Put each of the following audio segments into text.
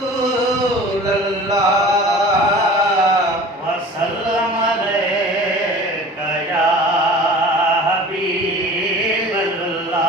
रसूल अल्लाह वसल्लम अलैका या हबीब अल्लाह।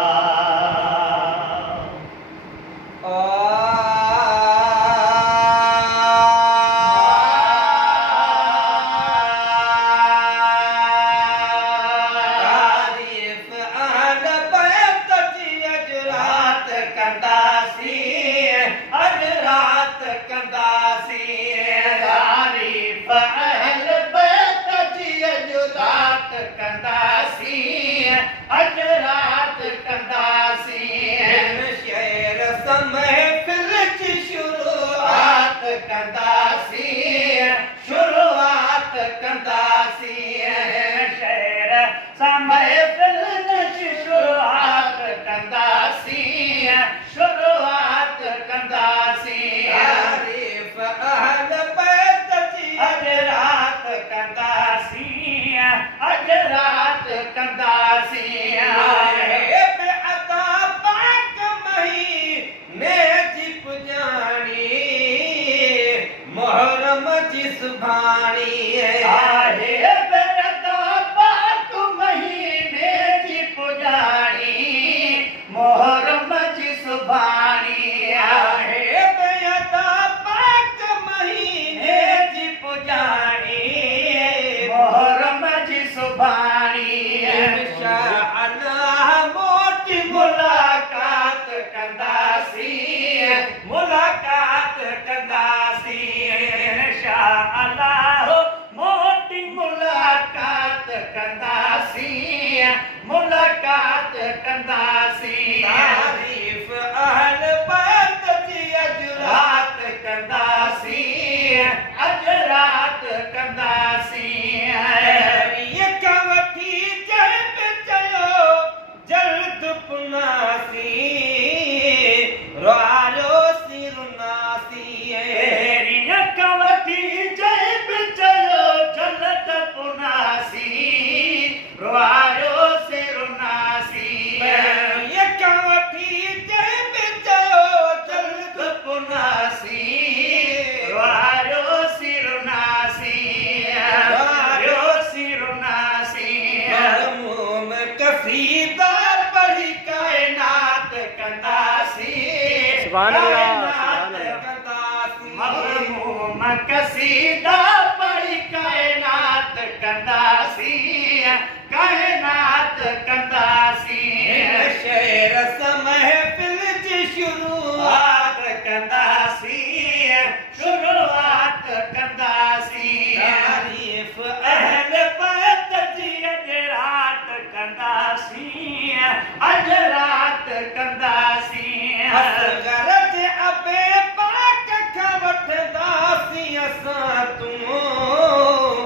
सुभाणी आहे बेअदा पाक महीने जी पुजाणी मुहर्रम जी सुभाणी आहे बेअदा पाक महीने जी पुजाणी मुहर्रम जी सुभाणी इंशाअल्लाह मोटी मुलाकात कंदासीं मुलाकात कंदासीं इंशाअल्लाह मोटी मुलाकात कंदासीं मुलाकात कंदासीं तारीफ अहल बैत जी अज रात कंदासीं अज रात कंदासीं वठी जब चयो जल्द पुनासीं रारो सिरनासीं कवती जब चयो जल्द पुनासीं रुआयो से रुनासीं कवठी जब चयो जल्द पुनासीं रुआयो से रुनासीं रुआयो से रुनासीं मरमूम कसीदा पढ़ी कायनात कंदासीं सुभान अल्लाह, मरमूम कसीदा पढ़ी कायनात कंदासीं कायनात कंदासीं शेर महफिल जी शुरूआत कंदासीं शुरूआत कंदासीं तारीफ अहल बैत जी अज रात कंदासीं अज रात कंदासीं असगर जे अबे पाक खां वठंदासीं असां तूं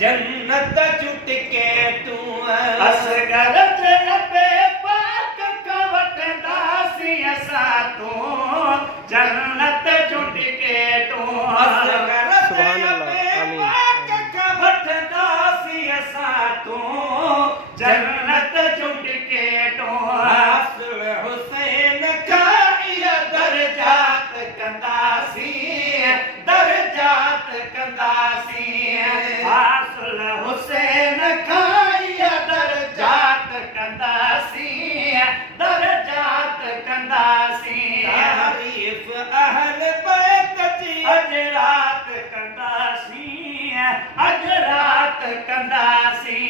जन्नत चुटके तूं असगर जे अबे पाक खां वठंदासीं असां तूं जन्नत चुटके तूं असगर जे सुभान अल्लाह, अबे आमीन। पाक खां वठंदासीं असां तूं जन्नत चुटके तूं हासिल हुसैन का इहा दर्जात कंदासीं दर्जात कंदासीं हासिल हुसैन खाइया दर्जात कंदासीं दर्जात कंदासीं तारीफ अहल बैत जी अज रात कंदासीं अज रात कंदासीं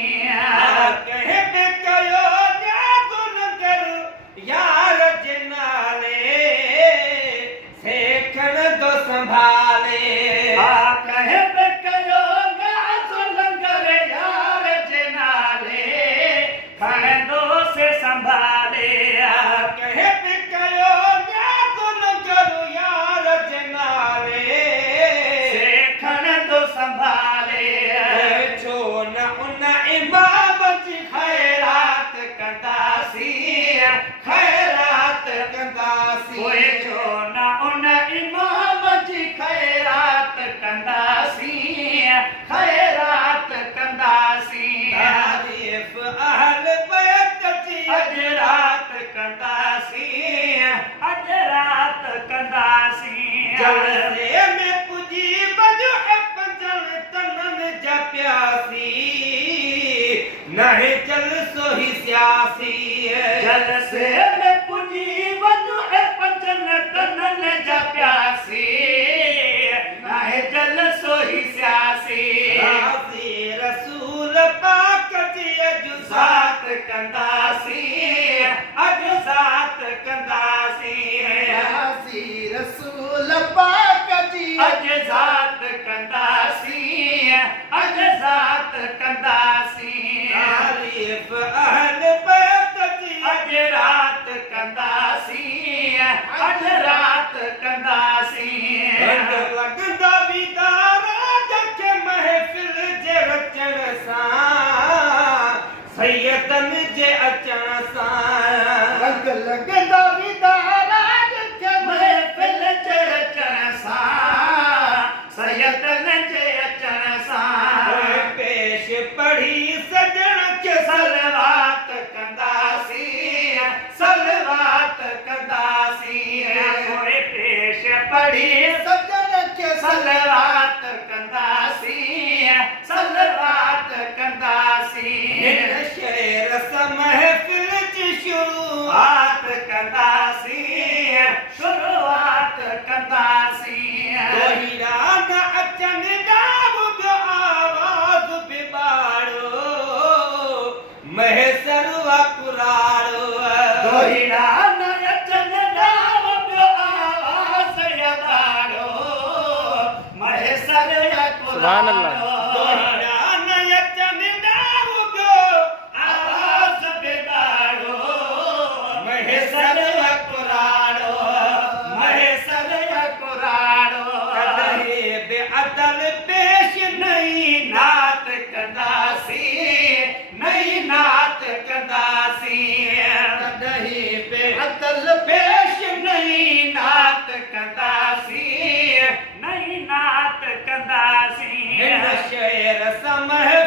कहे पे कयो न्यागुन कर यार जनाले सेखण दो संभाले कहे पे कयो गाज़ो लंगर यार जे नाले खणंदो से संभाले कहे पे कयो न्यागुन कर यार जनाले जलसे में पुजी वञो ऐं पंजनि तननि जा प्यासी नाहे जल सोही सियासी जलसे में पुजी वञो ऐं पंजनि तननि जा प्यासी नाहे जल सोही सियासी राज़ी रसूल पाक जी अॼु ज़ात कंदासीं अॼु ज़ात कंदासीं राज़ी रसूल पाक जी अॼु ज़ात कंदासीं अॼु ज़ात कंदासीं तारीफ़ अहल बैत जी अॼु रात कंदासीं अॼु रात कंदासीं लॻंदा वीदारा जंहिंखे महफ़िल जे रचण सां सैयदनि जे अचण सां रंग लॻंदा वीदारा जंहिंखे महफ़िल जे रचण सां सैयदनि जे अचण सां पेश पढ़ी सजण खे सलवात कंदासीं सलवात कंदासीं पोइ पेश पढ़ी सजण खे सलवात कंदासीं सलवात कंदासीं हिन शेर सां महफ़िल जी शुरुआत कंदासीं शुरुआत कंदासीं दोहिरा न अचनि ॾांहुं ॿियो आवाज़ बिबाड़ो महसर वकुराड़ो दोहिरा न अचनि ॾांहुं ॿियो आवाज़ यबाड़ो महसर सुभान अल्लाह। दोहिरा न अचनि ॾांहुं ॿियो आवाज़ बिबाड़ो महसर वकुराड़ो महसर यकुराड़ो कॾहिं बि अदल पेश नई नात कंदासीं नई नात कंदासीं कॾहिं बि अदल पेश नई नात कंदासीं नई नात कंदासीं हिन शेर सां महफ़िल